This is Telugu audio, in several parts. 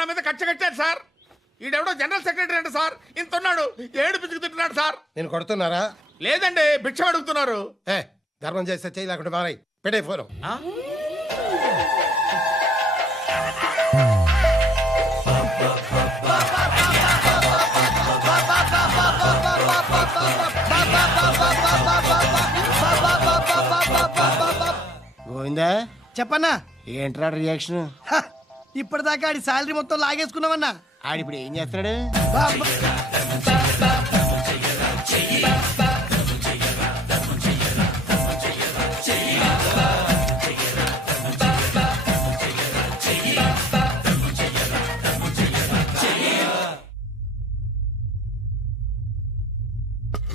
నా మీద కక్ష కట్టారు సార్. ఈడెవడో జనరల్ సెక్రటరీ అంట సార్. ఇంత ఉన్నాడు ఏడు పిచ్చుకు తింటున్నాడు సార్. నేను కొడుతున్నారా? లేదండి భిక్ష అడుగుతున్నారు. ఏ ధర్మం చేస్తే చేయి లేకుండా మారాయి. పెట్టే ఫోన్? గోవిందా? చెప్పన్నా. ఏంట్రా రియాక్షన్ హ, ఇప్పటిదాకా ఆడి శాలరీ మొత్తం లాగేసుకున్నావన్నా. ఆడిప్పుడు ఏం చేస్తున్నాడు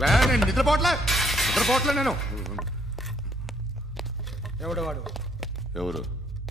వే, నేను నిద్రపోవట్లే? నిద్రపోవట్లే నేను? ఎవడు వాడు? ఎవరు?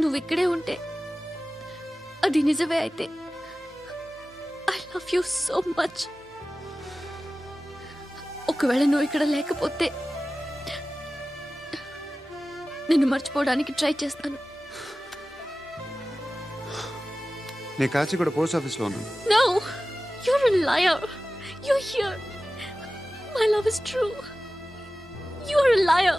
నువ్వు ఇక్కడే ఉంటే అది నిజమే అయితే I love you so much ఒకవేళ నువ్వు ఇక్కడ లేకపోతే నిన్ను మర్చిపోవడానికి ట్రై చేస్తాను నేను కాచిగూడ పోస్ట్ ఆఫీస్లో ఉన్నాను No, you're a liar. You're here. My love is true. You're a liar.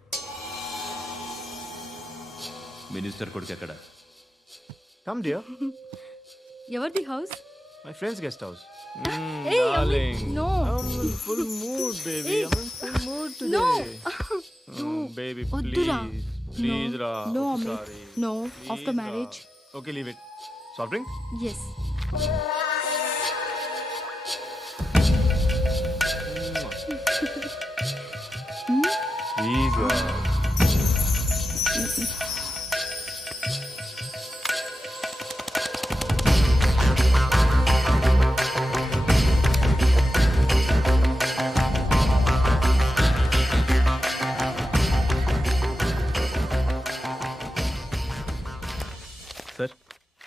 Minister కొడుకు ఎక్కడ? కమ్ డియర్ ఎవరిది house? My friends guest house no full mood baby full mood no baby వద్దురా ప్లీజ్ రా. No no after marriage okay leave it soft drink yes please sir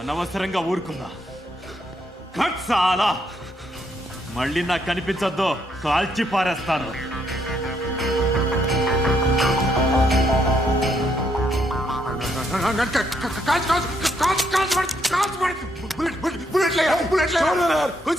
అనవసరంగా ఊరుకున్నా కట్ చాలా మళ్ళీ నాకు కనిపించొద్దు కాల్చి పారేస్తాను कुछ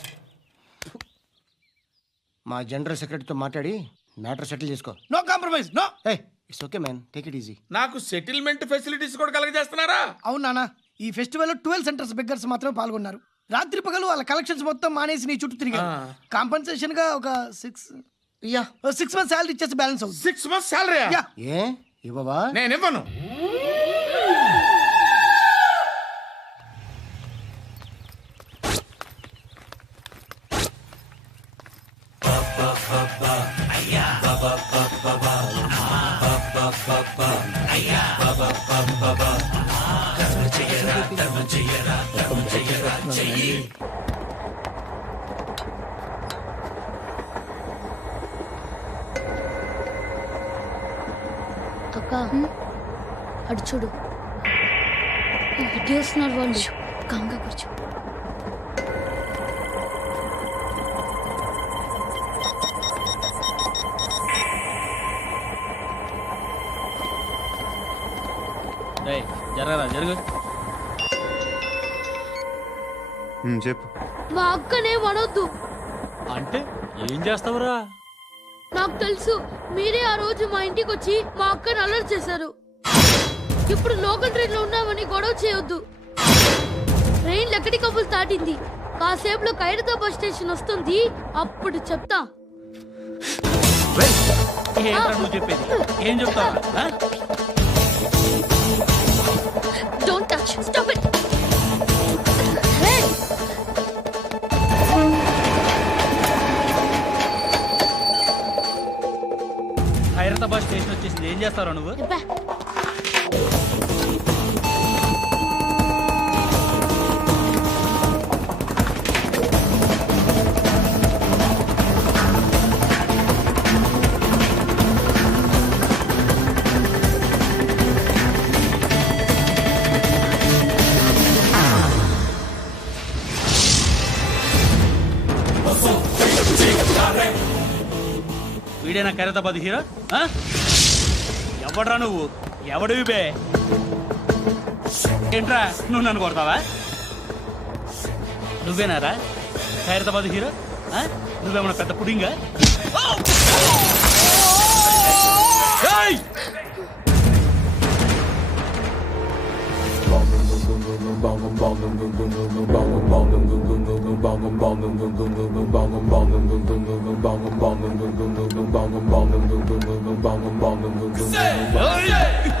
మా జనరల్ సెక్రటరీతో మాట్లాడి మ్యాటర్ సెటిల్ చేసుకో. No compromise no A it's okay man take it easy నాకు సెటిల్మెంట్ ఫెసిలిటీస్ కూడా కలగజేస్తున్నారా? అవును నాన్న. ఈ ఫెస్టివల్ ట్వెల్వ్ సెంటర్స్ బెగ్గర్స్ మాత్రమే పాల్గొన్నారు. రాత్రి పగలు వాళ్ళ కలెక్షన్స్ మొత్తం మానేసి నీ చుట్టూ తిరిగారు. ఆ. కాంపన్సేషన్గా ఒక సిక్స్ యా. సిక్స్ మంత్స్ శాలరీ ఇచ్చేసి బ్యాలెన్స్ అవుతుంది. సిక్స్ మంత్స్ శాలరీ యా. ఏ? ఇవ్వవా? నేను ఇవ్వను అక్క అటు చూడు. ఇటు వస్తున్నారు వాళ్ళు. కంగా కూర్చో. జరుగు. చెప్పు. మా అక్కనే వనొద్దు. అంటే ఏం చేస్తావురా? నాకు తెలుసు మీరే ఆ రోజు మా ఇంటికి వచ్చి మా అక్కని అల్లరి చేశారు. ఇప్పుడు లోకల్ ట్రైన్లో ఉన్నామని గొడవ చేయొద్దు. ట్రైన్ లక్కడి కబుల్ దాటింది? కాసేపులో ఖైరతాబాద్ స్టేషన్ వస్తుంది అప్పుడు చెప్తా. చెప్పేది? ఏం చెప్తావు హైదరాబాద్ స్టేషన్ వచ్చేసింది ఏం చేస్తారా నువ్వు ఖైరతాబాద్ హీరో? ఎవడ్రా నువ్వు? ఎవడివి బే ఏంట్రా నువ్వు నన్ను కొడతావా? నువ్వేనారా? ఖైరతాబాద్ హీరో? నువ్వేమన్నా పెద్ద పుడింగా? Say, oh yeah!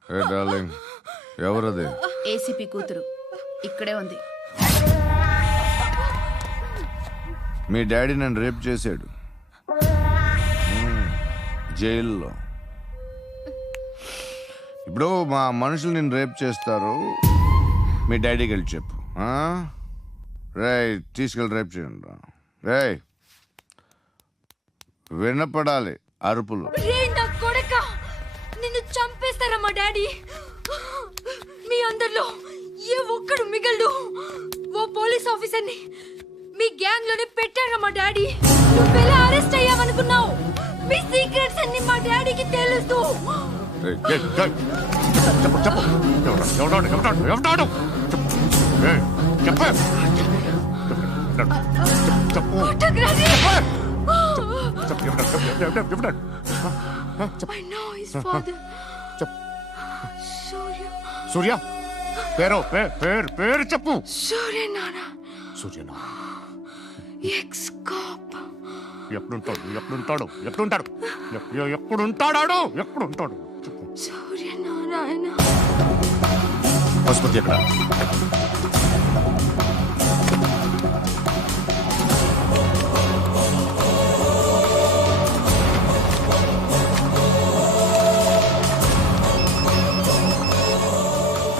ఏ డార్లింగ్? ఎవరది? ఏసీపీ కూతురు. ఇక్కడే ఉంది. మీ డాడీ నన్ను రేప్ చేశాడు. జైల్లో. ఇప్పుడు మా మనుషులు నేను రేప్ చేస్తారు. మీ డాడీకి వెళ్ళి చెప్పు. రే తీసుకెళ్ళి రేప్ చేయండి రే. వినపడాలి అరుపులు. చంపేస్తారా మా డాడీ? మీ అందరిలో ఏ ఒక్కడు మిగలడు. ఓ పోలీస్ ఆఫీసర్ని మీ గ్యాంగ్లోనే పెట్టారా మా డాడీ? నువ్వెలా అరెస్ట్ అయ్యావనుకున్నావు? మీ సీక్రెట్స్ అన్ని మా డాడీకి తెలుసు. ఏయ్, ఏయ్, ఏయ్. చెప్పు చెప్పు. సూర్య. సూర్య పేరు పే- పేరు పేరు చెప్పు. సూర్య నాన్న. సూర్యనా ఎక్స్ కాప్ ఎప్పుడుంటాడు ఎప్పుడుంటాడు ఎప్పుడుంటాడు? ఎప్- ఎప్పుడుంటాడాడు? ఎప్పుడుంటాడు? చెప్పు. సూర్య నారాయణ. పశుపతి ఎక్కడ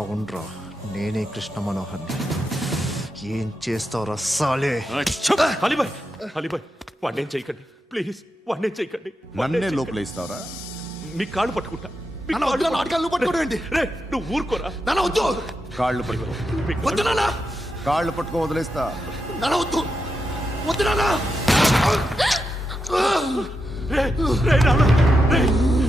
అవునరా నేనే కృష్ణ మనోహర్ని. ఏం చేస్తావురా సాలే? అలీబాయ్! అలీబాయ్ వాడినేం చేయకండి. ప్లీజ్ వాడినేం చేయకండి. నన్నే లోపల ఇస్తావరా మీ కాళ్ళు పట్టుకుంటా. నువ్వు ఊరుకోరా. నాన్న వద్దు! కాళ్ళు పట్టుకో. వద్దు నాన్న! కాళ్ళు పట్టుకో వదిలేస్తా. నాన్న వద్దు! వద్దు నాన్న! రే రే నాన్న! రే!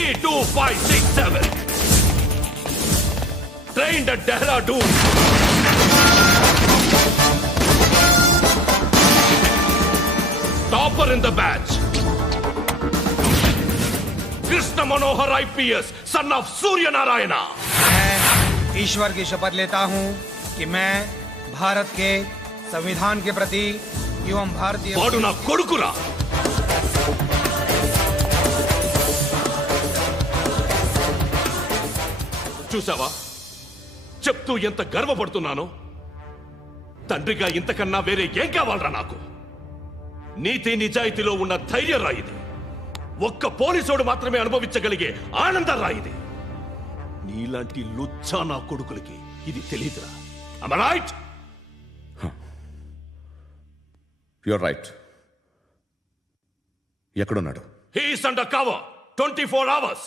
Three, two, five, six, seven. Trained at Dehradun. Topper in the batch. Krishna Manohar IPS, son of Surya Narayana. मैं ईश्वर की शपथ लेता हूँ कि मैं भारत के संविधान के प्रति एवं भारतीय बॉडी ना कुड़कुड़ा. చూసావా చెప్తూ ఎంత గర్వపడుతున్నానో? తండ్రిగా ఇంతకన్నా వేరే ఏం కావాలరా నాకు? నీతి నిజాయితీలో ఉన్న ధైర్యం రా ఇది. ఒక్క పోలీసోడు మాత్రమే అనుభవించగలిగే ఆనందం రా ఇది. నీలాంటి లుచ్చా నా కొడుకులకి ఇది తెలియదురా రైట్ యువర్ రైట్ ఎక్కడున్నాడు? He's undercover twenty four hours